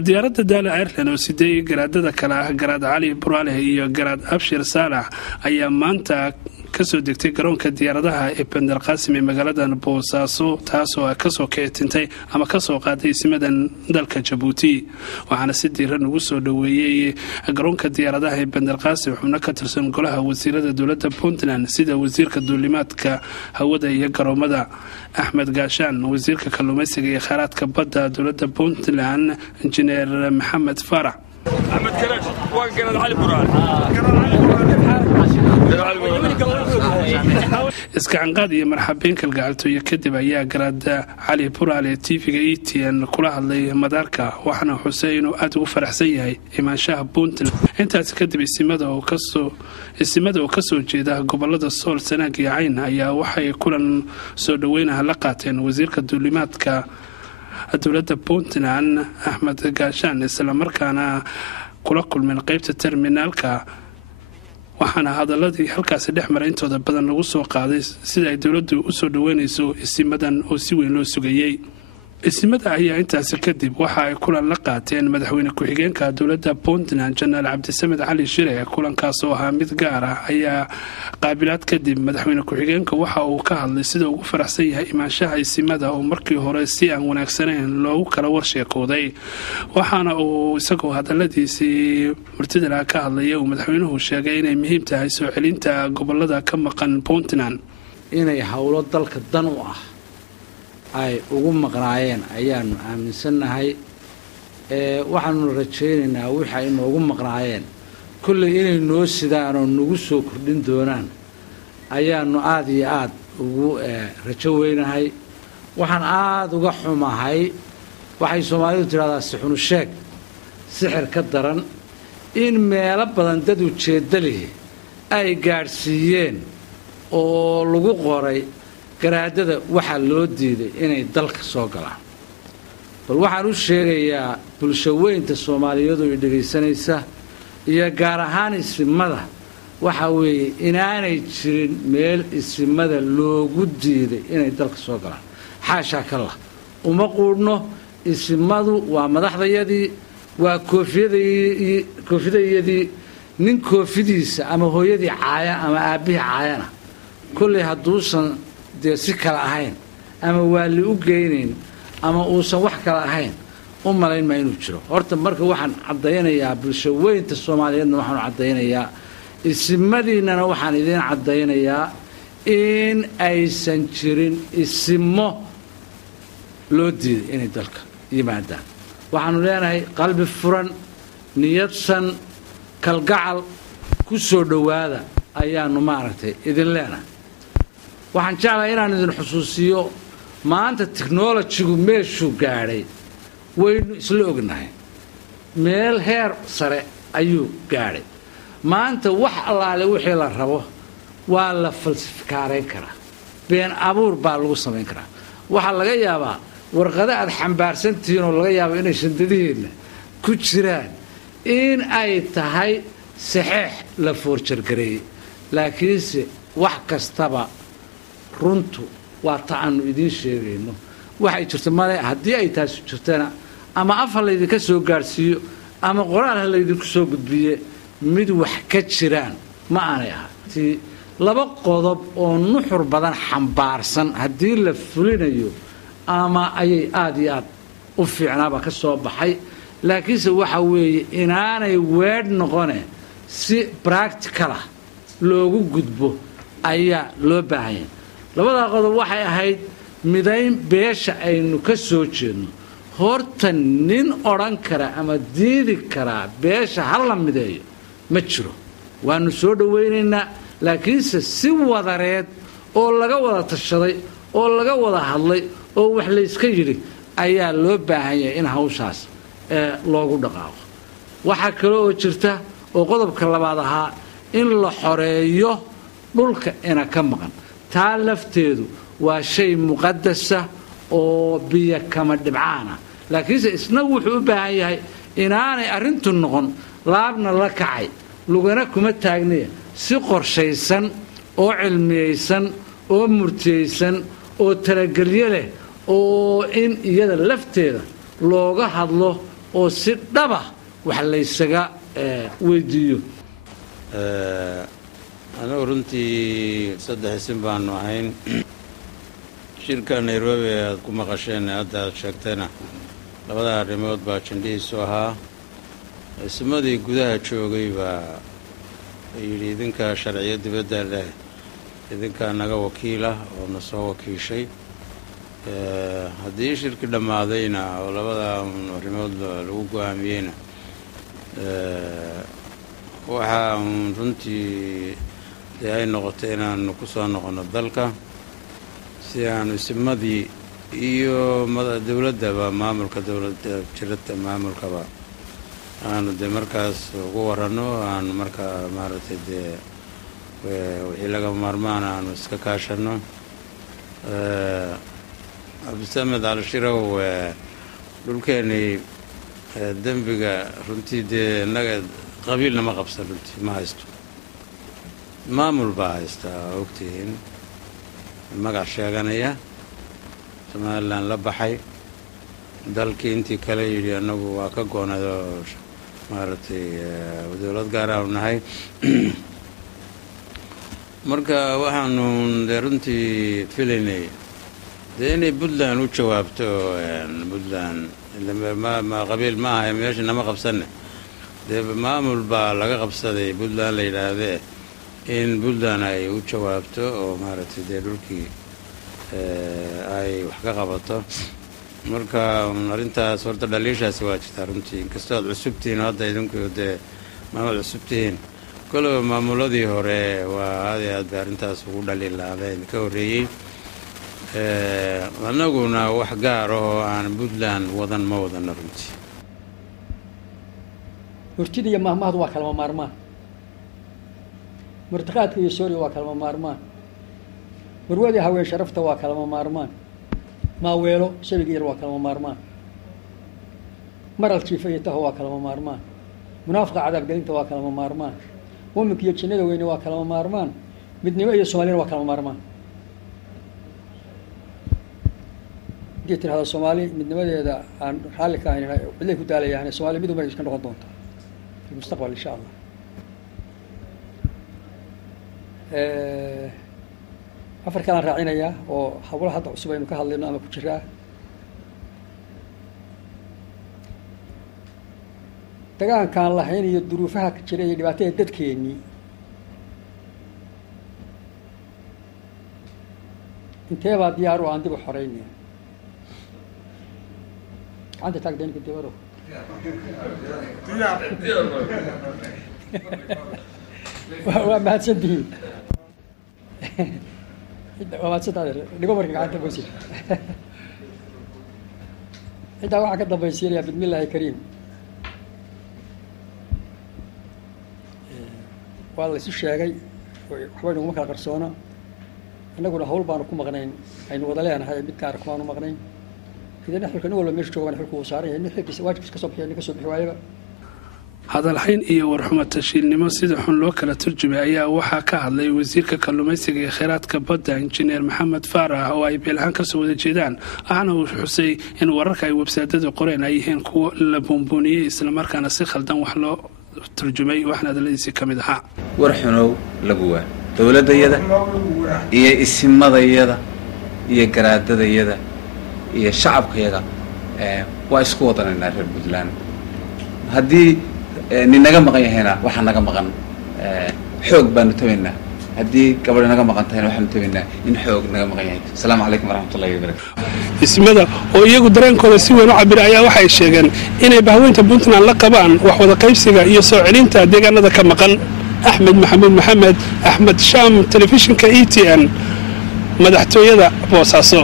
diyaaradda daala airlan oo sideeyay garaadada kale ah garaad cali buraale iyo garaad abshir saalax ayaa maanta kasoo degtay garoonka diyaaradaha ee bandar qaasim ee magaalada boosaaso taasoo kasoo keetintay ama kasoo qaaday isimadan dalka Jabuuti waxaana si diiran ugu soo dhaweeyay garoonka diyaaradaha ee bandar qaasim xubno ka tirsan golaha wasiirada dowladda Puntland sida wasiirka duulimaadka hawada iyo garoomada Ahmed Gaashaan wasiirka kalluumaysiga iyo kheyraadka badda dowladda Puntland injineer Maxamed Farax Ahmed Karash waa garaad cali buraale iskacanqaad iyo marxabeyn kalgacaltooyo kadib ayaa garaada cali buraale TV-ga ETN kula hadlay madaarka waxaana xusay inuu aad ugu faraxsan yahay imaanshaha Puntland intaas kadib isimada oo kasoo jeeda gobolada Sool Sanaag iyo Cayn ayaa waxay kulan soo dhaweynaha la qaateen wasiirka duulimaadka dowladda Puntland Ahmed Gaashaan isla markaana kula kulmeen qaybta terminaalka waxaana hadaladii halkaas dhex maray intooda badan lagu soo qaaday sida ay dowladdu u soo dhaweynayso isimadan oo si weyn loo sugayay isimada ayaa intaas kadib waxa ay kulan la qaateen madaxweyne ku-xigeenka dowladda Puntland Janaal Cabdisamed Cali Shire kulankaas oo ahaa mid gaar ah ayaa qaabilaad kadib madaxweyne ku-xigeenka waxa uu ka hadlay sida ugu faraxsan yahay imaanshaha isimada oo markii hore si aan wanaagsanayn loogu kala warsheekooday waxaana uu isagoo hadaladiisii murtida ka hadlay uu madaxweynuhu sheegay inay muhiim tahay soo celinta gobolada ka maqan Puntland inay hawlo dalka dan u ah ay ugu maqnaayeen ayaanu aaminsanahay waxaanu rajaynaynaa waxa ay noogu maqnaayeen kulley inay noo sidaan oo nagu soo kordhin doonaan ayaanu aad iyo aad ugu rajo weynahay waxaan aad uga xumahay waxay Soomaalidu tiraahdaa sixunu sheeg sixir ka daran in meelo badan dad ujeedda leh ay gaarsiiyeen oo lagu qoray garaadada waxa loo diiday inay dalka soo galaan bal waxaan u sheegayaa bulshaweynta Soomaaliyeed oo dhageysanaysa iyo gaar ahaan isimada waxa weeye inaanay jirin meel isimada loogu diiday inay dalka soo galaan xaasha kala uma quudno isimadu waa madaxdayadii waa koofidayadii nin koofidiisa ama hooyadii caaya ama aabihi caayana kulli haduusan si kala ahayn ama waali u geynayn ama uusan wax kala ahayn u malayn ma inuu jiro horta marka waxaan cadeynayaa bulshaweynta Soomaaliyeedna waxaan cadeynayaa isimadiinana waxaan idin cadeynayaa in aysan jirin isimo loo diiday inay dalka yimaadaan waxaanu leenahay qalbi furan niyadsan kalgacal ku soo dhawaada ayaanu maaragtay idin leenahay waxaan jeclahay inaan idin xusuusiyo maanta technology-gu meeshuu gaadhay waynu isla ognahay meel heer sare ayuu gaadhay maanta wax allaale wixii la rabo waa la falsifikaarayn karaa been abuur baa lagu samayn karaa waxaa laga yaabaa warqado aad xambaarsantihiin oo laga yaabo inay shandadihiinna ku jiraan in ay tahay saxiix la foorjargareeyey laakiinse wax kastaba runtu waa taanu idin sheegayno waxay jirto male haddii ay taasi jirtana ama af laydinka soo gaarsiiyo ama qoraal laydinku soo gudbiye mid wax ka jiraan ma aanay ahayn laba qodob oo nuxur badan xambaarsan haddii la fulinayo ama ayay aad iyo aad u fiicnaaba ka soo baxay laakiinse waxa weeye inaanay weedh noqone si practical loogu gudbo ayaa loo baahan labada qodob waxay ahayd midayn beesha aynu ka soo jeedno horta nin oran kara ama diidi kara beesha hal la mideeyo ma jiro waanu soo dhaweynaynaa laakiinse si wadareed oo laga wada tashaday oo laga wada hadlay oo wax la iska yiri ayaa loo baahan yahay in hawshaas loogu dhaqaaqo waxa kale oo jirta oo qodobka labaad ahaa in la xoreeyo dhulka ina ka maqan taa lafteedu waa shay muqaddasa oo biyo kama dhibcaana laakiinse isna wuxuu u baahan yahay inaanay arrintu noqon laabna la kacay lugana kuma taagnaya si qorshaysan oo cilmiyeysan oo murtiyeysan oo talagelyo leh oo in iyada lafteeda looga hadlo oo si dhaba wax laysaga weydiiyo. Anigu runtii 3 isim baanu ahayn shirka Nairobi aad ku maqasheen hadda aad sheegtayna labada arrimood baa jandhiisu ahaa ismadii gudaha joogay baa yidhi idinka sharciyo dibadda leh idinka naga wakiila oo na soo wakiishay haddii shirki dhammaadayna oo labada arrimood lagu go'aamiyeyna waxaa runtii ay noqotay inaanu ku soo noqono dalka si aanu isimadii iyo dowladdaba maamulka dowladda jirada maamulkaba aanu dee markaas ugu waranno aanu markaa maaragtay dee wixii laga maarmaan aanu iska kaashanno cabdisamed calishirow dhulkeenii dembiga runtii dee innaga qabiilna ma qabsan runtii ma haysto maamul baa haystaa ogtihiin magac sheeganaya Somaliland la baxay dalkii intii kale yidhi annagu waa ka goonado maaragtay dowlad gaar ah nahay marka waxaanu dee runtii filaynay dee inay Puntland u jawaabto Puntland ma qabiil ma aha meesha nama qabsanne dee maamul baa laga qabsaday Puntland la yidhaahdee in Puntland ay u jawaabto oo maaragtay dee dhulkii ay wax ka qabato marka arrintaas horta dhaliishaasi waa jirtaa runtii inkastoo aad cusubtihiin hadda idinku dee maamul cusubtihiin kolaba maamuladii hore waa aad iyo aad bay arrintaas ugu dhaliil lahaadeen ka horreeyey annaguna wax gaar oo aan Puntland wadan ma wadana runtii hortida iyo mahmahdu waa kalama maarmaan martaqaadka iyo soori waa kalama maarmaan warwadi haween sharafta waa kalama maarmaan maaweelo shabiga yar waa kalama maarmaan maral jiifaytaha waa kalama maarmaan munaafiqa cadaab gelinta waa kalama maarmaan muuminka iyo jinnada weyne waa kalama maarmaan midnimo iyo Soomaaliya waa kalama maarmaan hadii tirahdo Soomaali midnimadeeda aan xaalli ka ahayn cidlay ku daalayaan Soomaali mid uma iska noqon doonta في المستقبل إن شاء الله. أفر كان راعينا إياه وحاولها هذا عصبين وكهل لنا أما كجراه. تجاه كان الله حين يدروفها كجراه دبعتها تذكيني. انتهى ديار وعندي بحريني. عندي تقدين كنت بروح. ما تصدقي ما تصدق نقوم قاعد بوسي انت واحد قد بيصير يا بسم الله الكريم والله سو sheegay waxba ugu kala qarsoona annaguna hawl baan ku maqnayn aynu wada leenahay mid kaar ku aanu maqnayn إذا نحن كنا ولا مش جوان حلقوا صارين نحن واجب كسب يعني كسب حوايبه هذا الحين iyo warxuma tashiilnimo sida xun loo kala turjumay ayaa waxa ka hadlay wasiirka kalluumaysiga ee kheyraadka badda injineer Maxamed Faarax oo ay beelhan ka soo wada jeedaan ahna uu xusay in wararka ay website-da qoreen ay yihiin kuwa la bomboniyay isla markaana si khaldan wax loo turjumay waxna daladiisa kamid aha war xunow lagu waa dawladayada iyo isimadayada iyo garaadadayada iyo shacabkayga waa isku wadanayna reer Puntland haddii ninaga maqan yahayna waxa naga maqan xoog baan tabaynaa haddii gabadha naga maqan tahay waxaan tabaynaa in xoog naga maqan yahay assalaamu calaykum waraxmatullaahi wabarakaatuh ismada oo iyagu dareenkooda si weyn u cabiray ayaa waxay sheegeen inay bahweynta Puntland la qabaan wax wada qaybsiga iyo soo celinta deegaanada ka maqan Axmed Maxamed Axmed Sham telefishinka ETN madaxtooyada Boosaaso